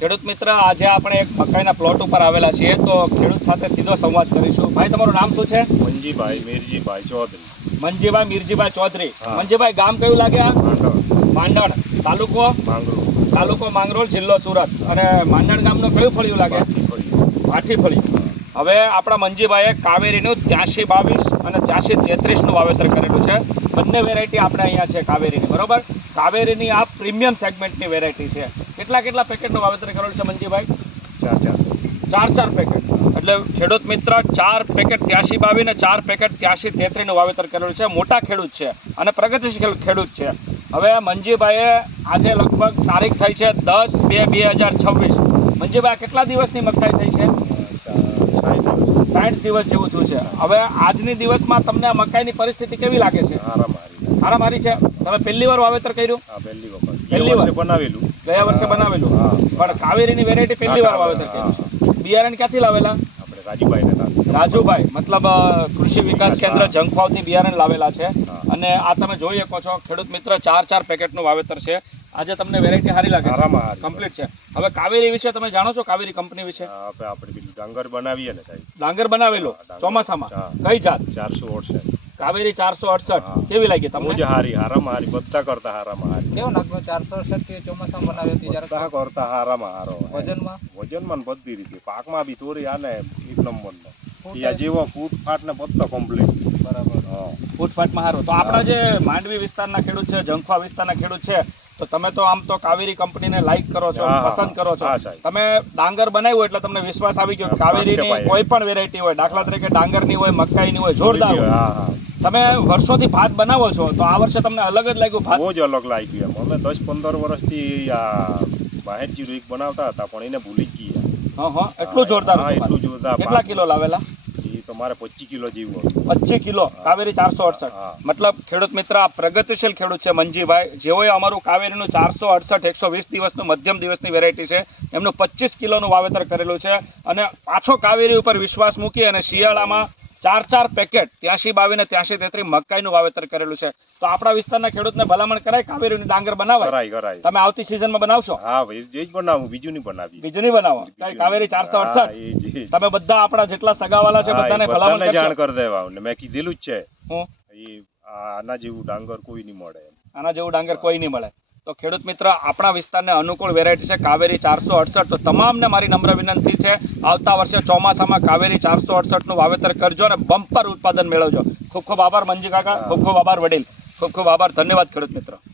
ખેડૂત મિત્ર, આજે આપણે એક મકાઈના પ્લોટ ઉપર આવેલા છીએ, તો ખેડૂત સાથે સીધો સંવાદ કરીશું. ભાઈ, તમારું નામ શું છે? મંજીભાઈ મીરજીભાઈ ચૌધરી. મંજીભાઈ મીરજીભાઈ ચૌધરી. હા. મંજીભાઈ, ગામ કયું લાગ્યા? માંડણ. માંડણ. તાલુકો? માંગરોળ. માંગરોળ, જિલ્લો સુરત. અને માંડણ ગામનું કયું ફળિયું લાગે? ભાઠી ફળિયું. હવે આપણા મંજીભાઈએ કાવેરીનું 83-22 અને 83-33 વાવેતર કરેલું છે. બંને વેરાયટી આપણે અહીંયા છે કાવેરીની, બરોબર? કાવેરીની આ પ્રીમિયમ સેગમેન્ટની વેરાયટી છે. કેટલા પેકેટનું વાવેતર કરેલું છે મંજીભાઈ? ચાર પેકેટ. એટલે ખેડૂત મિત્ર, 4 પેકેટ 83-22 ને 4 પેકેટ 83-33 નું વાવેતર કરેલું છે. મોટા ખેડૂત છે અને પ્રગતિશીલ ખેડૂત છે. હવે મંજીભાઈએ આજે લગભગ તારીખ થઈ છે 10/2/2026. મંજીભાઈ, કેટલા દિવસની મકાઈ થઈ છે? 60 દિવસ જેવું થયું છે. હવે આજની દિવસમાં તમને આ મકાઈની પરિસ્થિતિ કેવી લાગે છે? હારામારી છે. તમે પહેલી વાર વાવેતર કર્યું? પહેલી વાર બનાવેલું. ગયા વર્ષે બનાવેલું. પણ કાવેરીની વેરાયટી પહેલી વાર વાવેતર કર્યું છે. બિયારણ ક્યાંથી લાવેલા? રાજુભાઈ, મતલબ કૃષિ વિકાસ કેન્દ્ર જંગફાવથી બિયારણ લાવેલા છે. અને આ તમે જોઈ શકો છો ખેડૂત મિત્ર, 4 પેકેટનું વાવેતર છે. આજે તમને વેરાયટી સારી લાગે છે? કમ્પ્લીટ છે. હવે કાવેરી વિશે તમે જાણો છો? કાવેરી કંપની વિશે? આપણે ડાંગર બનાવીએ ને સાહેબ. ડાંગર બનાવેલો ચોમાસામાં. કઈ જાત? 468. કાવેરી 468 કેવી લાગી તમને? બહુ હારી, હારામાં હારી, બધા કરતા હારામાં હારી. કેવો નાખનો 468 ચોમાસામાં બનાવ્યો હતી જ્યારે? બધા કરતા હારામાં હારો. વજનમાં બધી રીતે પાકમાં બી તોરી આને એક નંબરનો. યા જેવો ફૂટફાટ ને બધો કમ્પ્લીટ. બરાબર. ફૂટફાટમાં સારું. તો આપણા જે માંડવી વિસ્તારના ખેડૂત છે, જંખવા વિસ્તારના ખેડૂત છે, તો તમે તો આમ તો કાવેરી કંપનીને લાઈક કરો છો, પસંદ કરો છો. તમે ડાંગર બનાવ્યું એટલે તમને વિશ્વાસ આવી ગયો કે કાવેરીની કોઈ પણ વેરાયટી હોય, દાખલા તરીકે ડાંગરની હોય, મકાઈની હોય, જોરદાર હોય. તમે વર્ષોથી ભાત બનાવો છો, તો આ વર્ષે તમને અલગ જ લાગ્યું? ભાત બહુ જ અલગ લાગ્યું. અમે 10-15 વર્ષથી આ બાહેરજીરું એક બનાવતા હતા, પણ એને ભૂલી જ ગયા. એટલું જોરદાર. એટલું જોરદાર. કેટલા કિલો લાવેલા? તમારે 25 કિલો જેવું. 25 કિલો કાવેરી 468. મતલબ ખેડૂત મિત્ર, આ પ્રગતિશીલ ખેડૂત છે મંજીભાઈ, જેઓએ અમારું કાવેરીનું 468 120 દિવસનું મધ્યમ દિવસની વેરાયટી છે, એમનું 25 કિલોનું વાવેતર કરેલું છે. અને પાછો કાવેરી ઉપર વિશ્વાસ મૂકી અને શિયાળામાં 4 પેકેટ 83-22 ને 83-33 મકાઈનું વાવેતર કરેલું છે. તો આપણા વિસ્તારના ખેડૂતને ભલામણ કરાય કાવેરીનું ડાંગર બનાવાય? તમે આવતી સિઝનમાં બનાવશો? હા ભાઈ, જે જ બનાવું, બીજું નહીં બનાવી. બીજું નહીં બનાવો? કાવેરી 468. તમે બધા આપણા જેટલા સગાવાલા છે બધાને ભલામણ જાણ કરી દેવા. મેં કીધેલું જ છે, હું આના જેવું ડાંગર કોઈ નહીં મળે. આના જેવું ડાંગર કોઈ નહીં મળે. તો ખેડૂત મિત્ર, આપણા વિસ્તારને અનુકૂળ વેરાયટી છે કાવેરી 468. તો તમામને મારી નમ્ર વિનંતી છે, આવતા વર્ષે ચોમાસામાં કાવેરી 468 નું વાવેતર કરજો અને બમ્પર ઉત્પાદન મેળવજો. ખૂબ ખૂબ આભાર મંજી કાકા, ખૂબ ખૂબ આભાર વડીલ, ખૂબ ખૂબ આભાર. ધન્યવાદ ખેડૂત મિત્ર.